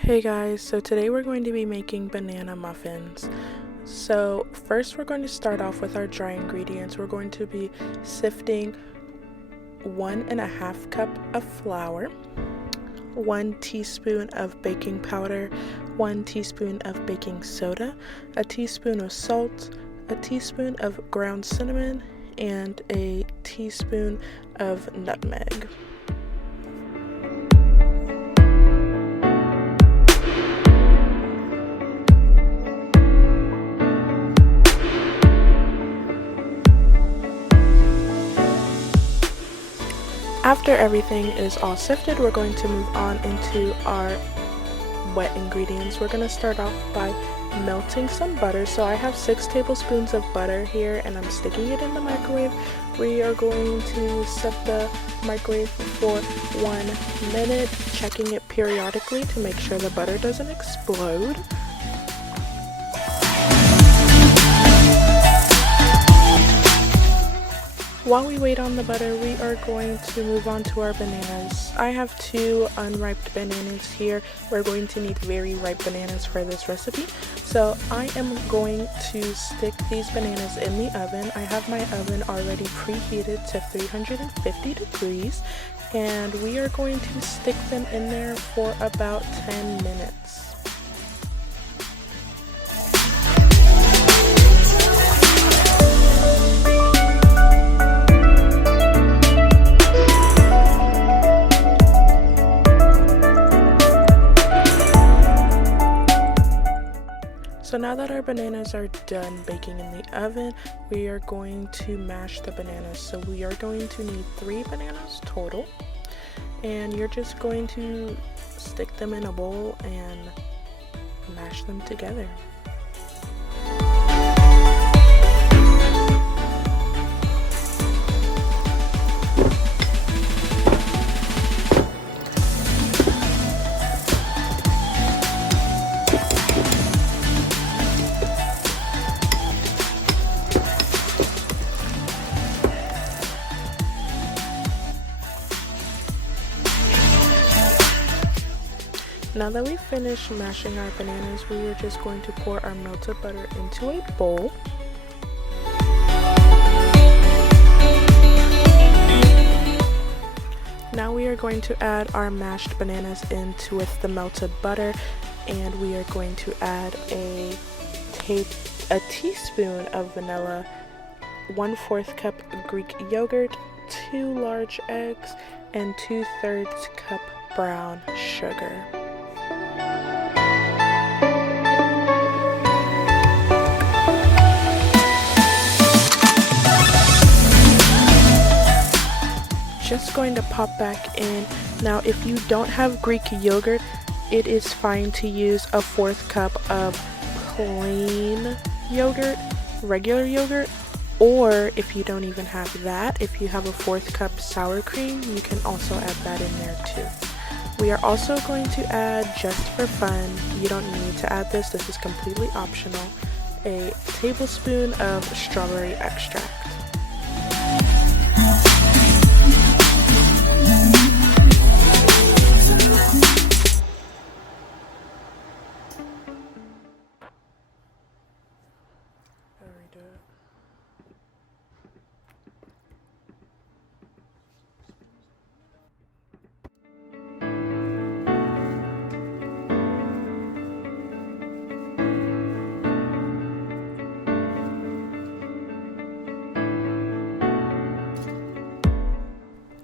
Hey guys, so today we're going to be making banana muffins. So first we're going to start off with our dry ingredients. We're going to be sifting 1.5 cup of flour, 1 teaspoon of baking powder, 1 teaspoon of baking soda, a teaspoon of salt, a teaspoon of ground cinnamon, and a teaspoon of nutmeg. After everything is all sifted, we're going to move on into our wet ingredients. We're going to start off by melting some butter. So I have 6 tablespoons of butter here and I'm sticking it in the microwave. We are going to set the microwave for 1 minute, checking it periodically to make sure the butter doesn't explode. While we wait on the butter, we are going to move on to our bananas. I have 2 unripe bananas here. We're going to need very ripe bananas for this recipe. So I am going to stick these bananas in the oven. I have my oven already preheated to 350 degrees and we are going to stick them in there for about 10 minutes. So now that our bananas are done baking in the oven, we are going to mash the bananas. So we are going to need 3 bananas total. And you're just going to stick them in a bowl and mash them together. Now that we've finished mashing our bananas, we are just going to pour our melted butter into a bowl. Now we are going to add our mashed bananas into with the melted butter, and we are going to add a teaspoon of vanilla, 1/4 cup Greek yogurt, 2 large eggs, and 2/3 cup brown sugar. Just going to pop back in. Now if you don't have Greek yogurt, it is fine to use a 1/4 cup of plain yogurt, regular yogurt, or if you don't even have that, if you have a 1/4 cup sour cream, you can also add that in there too. We are also going to add, just for fun, you don't need to add this is completely optional, a tablespoon of strawberry extract.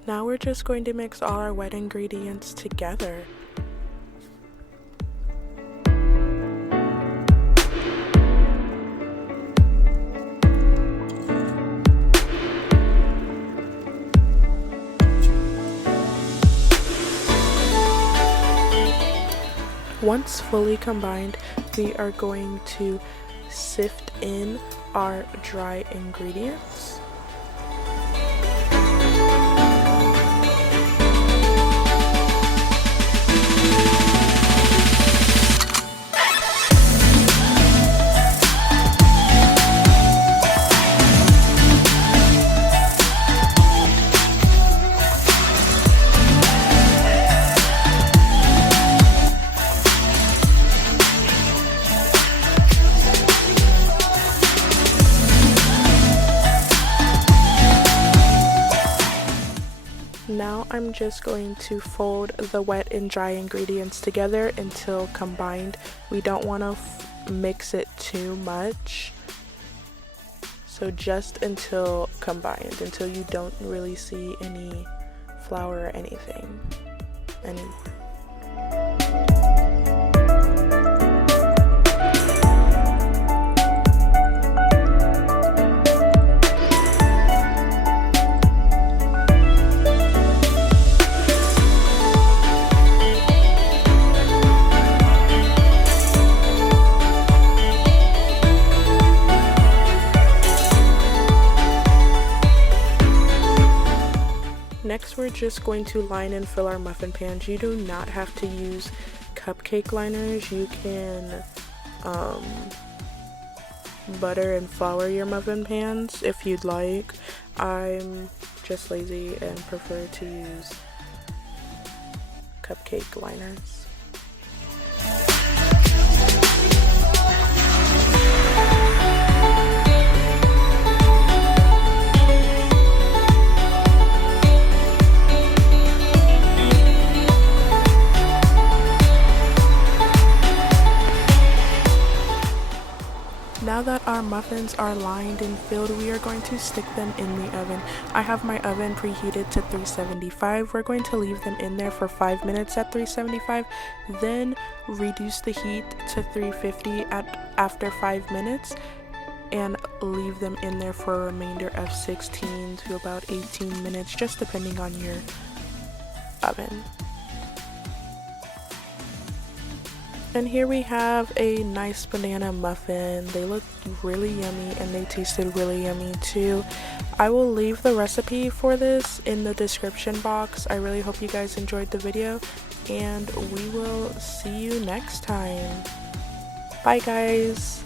Now we're just going to mix all our wet ingredients together. Once fully combined, we are going to sift in our dry ingredients. I'm just going to fold the wet and dry ingredients together until combined. We don't want to mix it too much. So just until combined, until you don't really see any flour or anything anymore. Next, we're just going to line and fill our muffin pans. You do not have to use cupcake liners. You can butter and flour your muffin pans if you'd like. I'm just lazy and prefer to use cupcake liners. Now that our muffins are lined and filled, we are going to stick them in the oven. I have my oven preheated to 375. We're going to leave them in there for 5 minutes at 375, then reduce the heat to 350 after 5 minutes and leave them in there for a remainder of 16 to about 18 minutes, just depending on your oven. And here we have a nice banana muffin. They look really yummy and they tasted really yummy too. I will leave the recipe for this in the description box. I really hope you guys enjoyed the video, and we will see you next time. Bye guys.